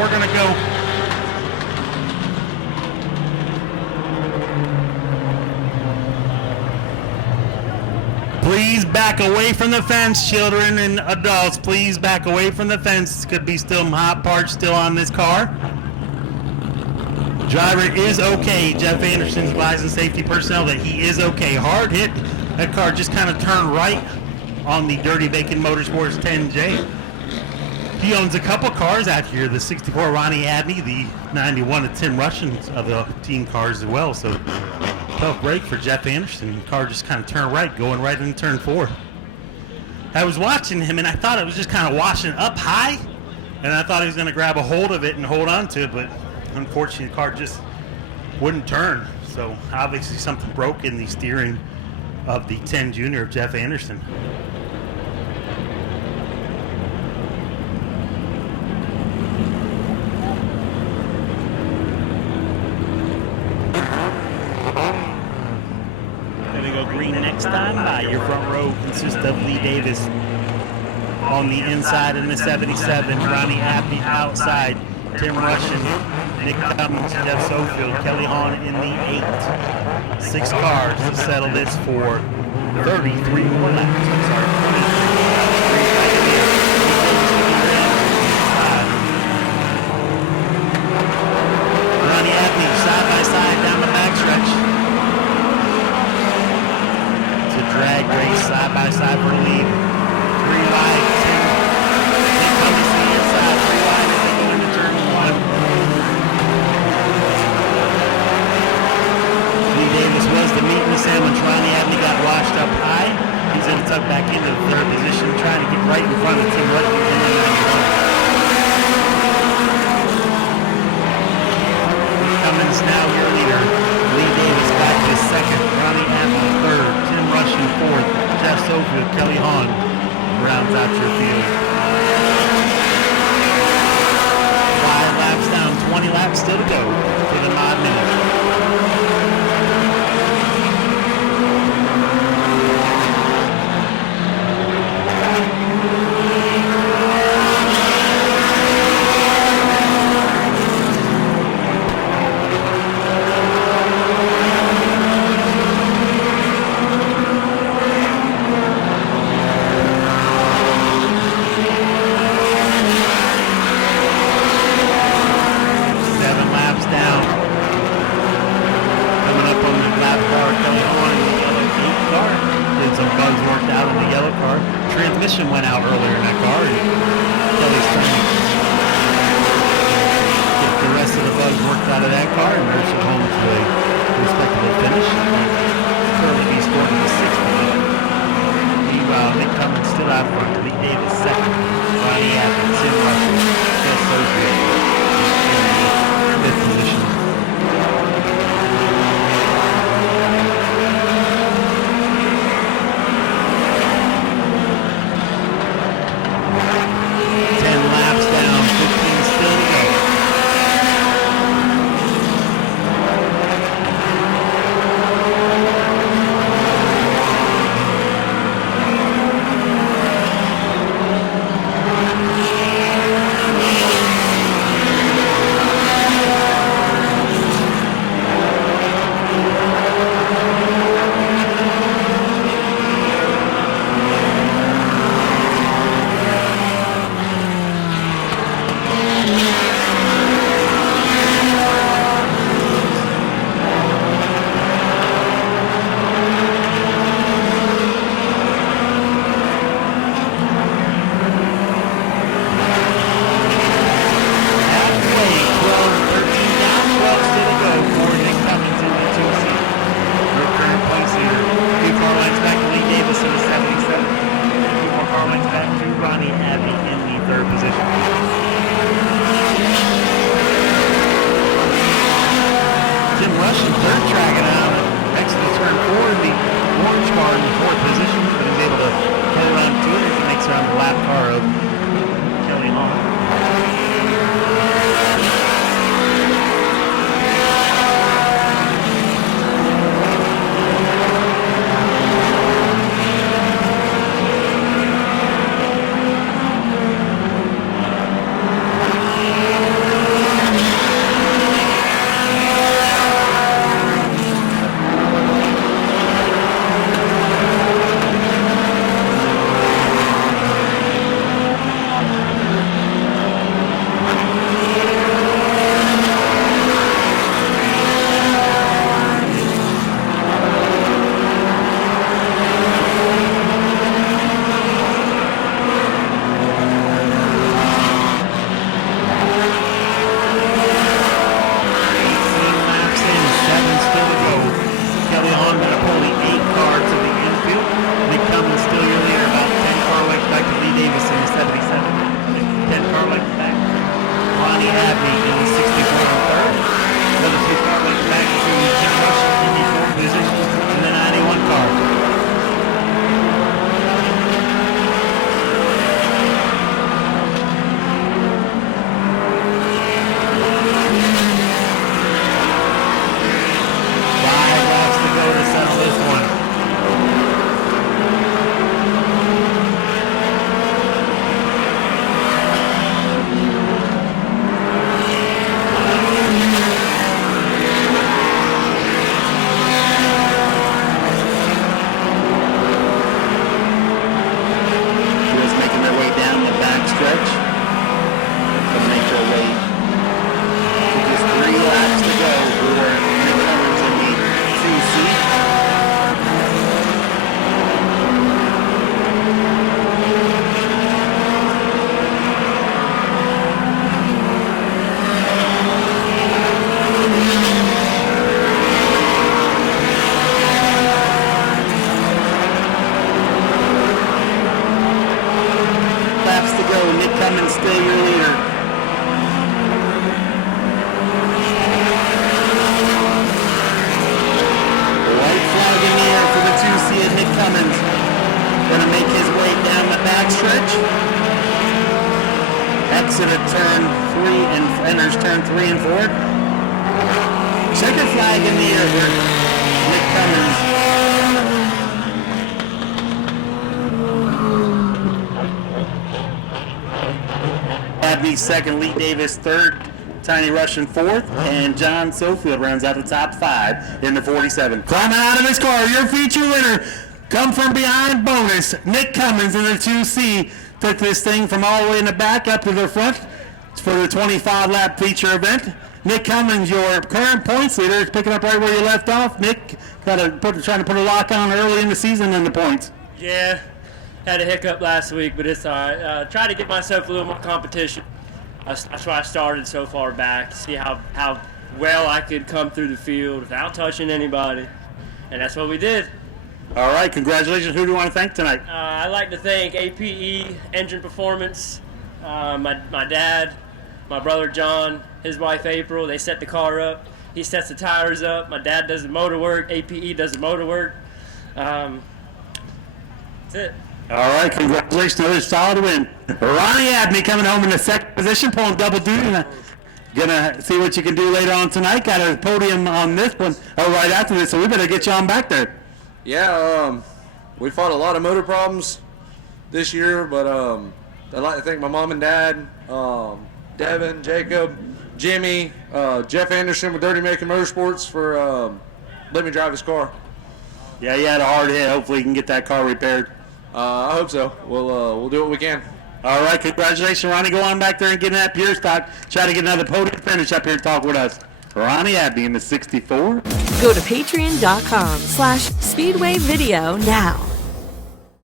we're going to go. Please back away from the fence, children and adults. Please back away from the fence. Could be still hot parts still on this car. Driver is okay. Jeff Anderson's advising safety personnel that he is okay. Hard hit. That car just kind of turned right on the Dirty Bacon Motorsports 10J. He owns a couple cars out here, the 64 Ronnie Abney, the 91 of Tim Russian's of the team cars as well. So tough break for Jeff Anderson. The car just kind of turned right, going right into turn 4. I was watching him, and I thought it was just kind of washing up high, and I thought he was going to grab a hold of it and hold on to it, but unfortunately the car just wouldn't turn. So obviously something broke in the steering of the 10 Junior of Jeff Anderson. Next time by your front row consists of Lee Davis on the inside in the 77, Ronnie Abney outside, Tim Russian, Nick Cummins, Jeff Sofield, Kelly Hahn in the 8. 6 cars to settle this for 33 more laps. I'm sorry, 23. Ronnie Abney side by side down the backstretch. Drag race side by side for lead. 3 wide, 2. Nick Cummins to the inside, 3 wide as they go into turn 1. Lee Davis was the meat in the sandwich. Ronnie Abney got washed up high. He's going to tuck back into the 3rd position, trying to get right in front of Tim Russian in the 91. Cummins now your leader. Lee Davis back to 2nd. Ronnie Abney 3rd. Russian 4th, Jeff Sofield, Kelly Hahn rounds out your field. 5 laps down, 20 laps still to go for the mod minute. Transmission went out earlier in that car, and Kelly's trying to get the rest of the bugs worked out of that car and nurse it home to a respectable finish. Currently be scoring the 6th position. Meanwhile, Nick Cummins still out front. Lee Davis 2nd. Ronnie Abney, Tim Russian, Jeff Sofield in the 5th position. turn 3 and enters turn 3 and 4. Checker flag in the air for Nick Cummins. Abney second, Lee Davis third, Tiny Russian fourth, and John Sofield rounds out the top 5 in the 47. Climbing out of his car, your feature winner, come from behind bonus. Nick Cummins in the 2C took this thing from all the way in the back up to the front for the 25-lap feature event. Nick Cummins, your current points leader, is picking up right where you left off. Nick, trying to put a lock on early in the season in the points. Yeah, had a hiccup last week, but it's all right. Try to get myself a little more competition. That's why I started so far back, to see how well I could come through the field without touching anybody, and that's what we did. All right, congratulations. Who do you want to thank tonight? I'd like to thank APE Engine Performance, my dad, my brother John, his wife April. They set the car up. He sets the tires up. My dad does the motor work. APE does the motor work. That's it. All right, congratulations. Another solid win. Ronnie Abney coming home in the second position, pulling double duty. Gonna see what you can do later on tonight. Got a podium on this one right after this, so we better get you on back there. Yeah, we fought a lot of motor problems this year, but I'd like to thank my mom and dad, Devin, Jacob, Jimmy, Jeff Anderson with Dirty Making Motorsports for letting me drive his car. Yeah, you had a hard hit. Hopefully you can get that car repaired. I hope so. We'll do what we can. All right, congratulations, Ronnie. Go on back there and get in that pure stock. Try to get another podium finish up here and talk with us. Ronnie Abney in the 64. Go to patreon.com/Speedway Video now.